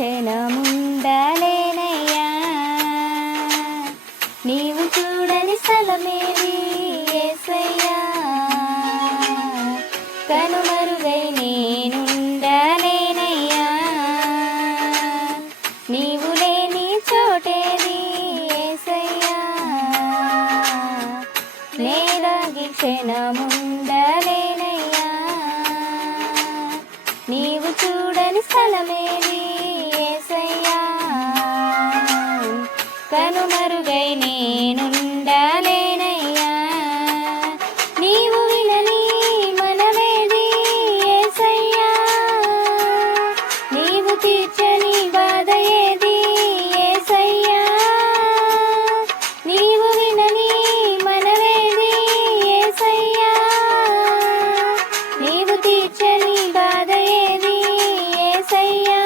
క్షణముండలేనయ్యా. నీవు చూడని స్థలమేది యేసయ్యా, కనుమరుగై నేనుండలేనయ్యా. నీవు లేని చోటేది యేసయ్యా, నేదాగి క్షణముండలేనయ్యా. నీవు చూడని స్థలమేది యేసయ్యా, కనుమరుగై నేనుండలేనయ్యా. నీవు వినని మనవేది యేసయ్యా, నీవు తీర్చని బాధ ఏది యేసయ్యా. నీవు వినని మనవేది యేసయ్యా, నీవు తీర్చని బాధ ఏది యేసయ్యా.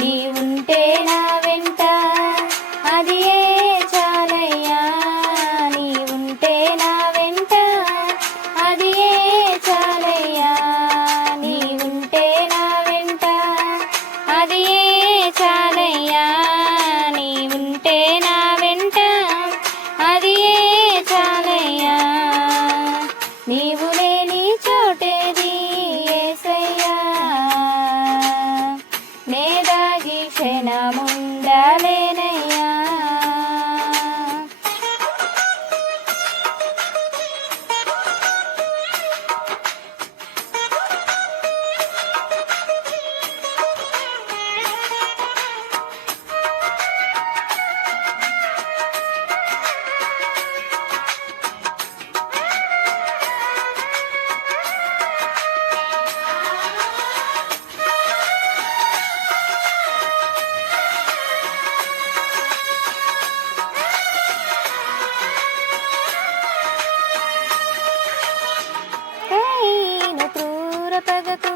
నీవుంటే నా వెంట అది ఏ చాలయ్యా, నీవుంటే నా వెంట అది ఏ చాలయ్యా. నీవుంటే నా వెంట అది ఏ చాలయ్యా, నీవుంటే నా వెంట అది ఏ చాలయ్యా. నీవు లేని చోటేది యేసయ్యా, నేదాగి క్షణముండలేనయ్యా. కైను క్రూర పగకు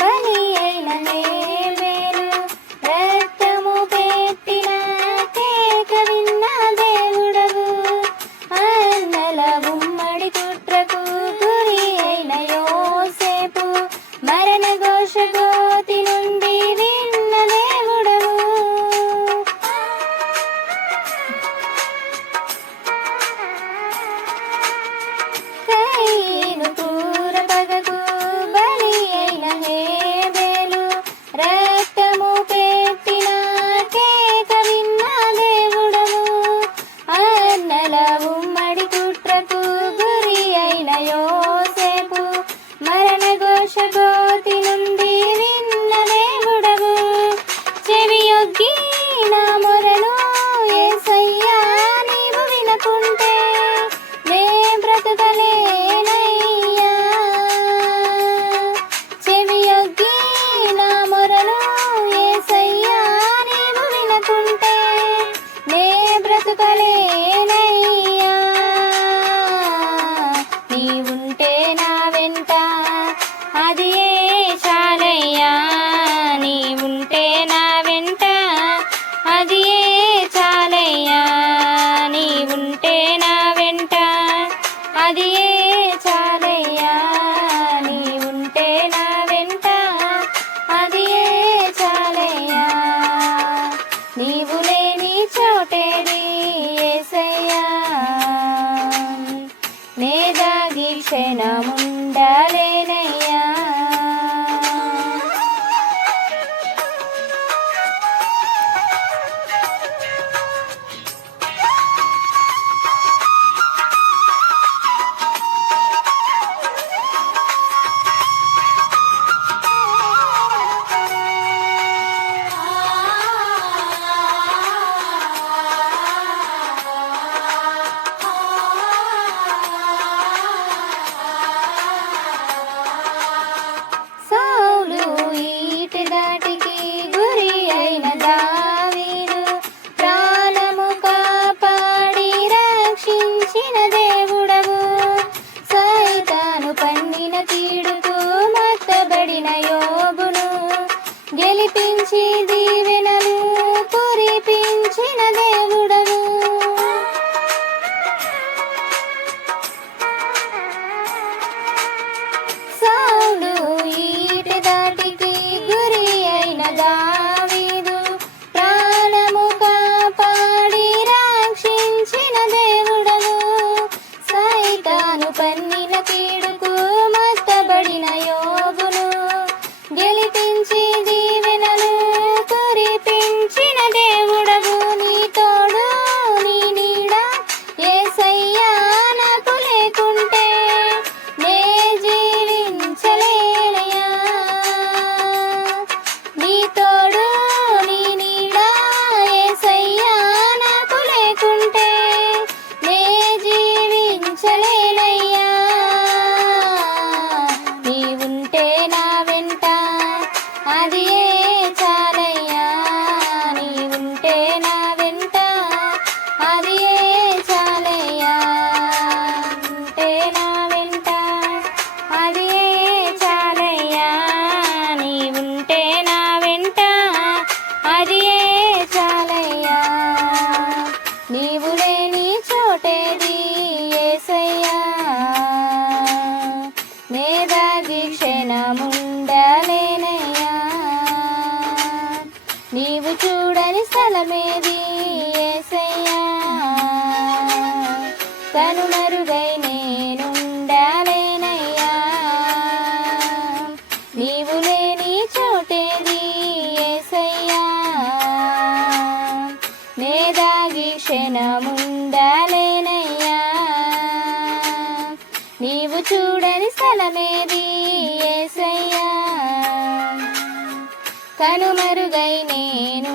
బలి అయిన హేబెలు, రక్తము పెట్టిన కేక విన్న దేవుడవు. అన్నల ఉమ్మడి కుట్రకు గురి అయిన యోసేపు, మరణ ఘోష గోతి నుండి విన్న దేవుడవు. కైను క్రూర పగకు బలి అయిన హేబెలు, రక్తము పెట్టిన కేక విన్న దేవుడవు. అన్నల ఉమ్మడి కుట్రకు గురి అయిన యోసేపు, మరణ ఘోష గోతి నుండి విన్న దేవుడవు. చెవియొగ్గి నా మొరను యేసయ్యా, నీవు వినకుంటే నే బ్రతుకలేనయ్యా. చెవియొగ్గి నా మొరను యేసయ్యా, నీవు వినకుంటే నే బ్రతుకలేనయ్యా. నీవుంటే నా వెంట అది ఏ చాలయ్యా, నీవుంటే నా వెంట అది ఏ చాలయ్యా. నీవుంటే నా వెంట అది ఏ చాలయ్యా, నీవుంటే నా వెంట అది ఏ చాలయ్యా. నీవు లేని చోటేది యేసయ్యా, నేదాగి క్షణముండలేనయ్యా. నీవు లేని చోటేది యేసయ్యా, నే దాగి క్షణముండలేనయ్యా. నీవు చూడని స్థలమేది యేసయ్యా, కనుమరుగై నేనుండలేనయ్యా. నీవు లేని చోటేది యేసయ్యా, నే దాగి క్షణముండలేనయ్యా. నీవు చూడని స్థలమేది యేసయ్యా, కనుమరుగై నేను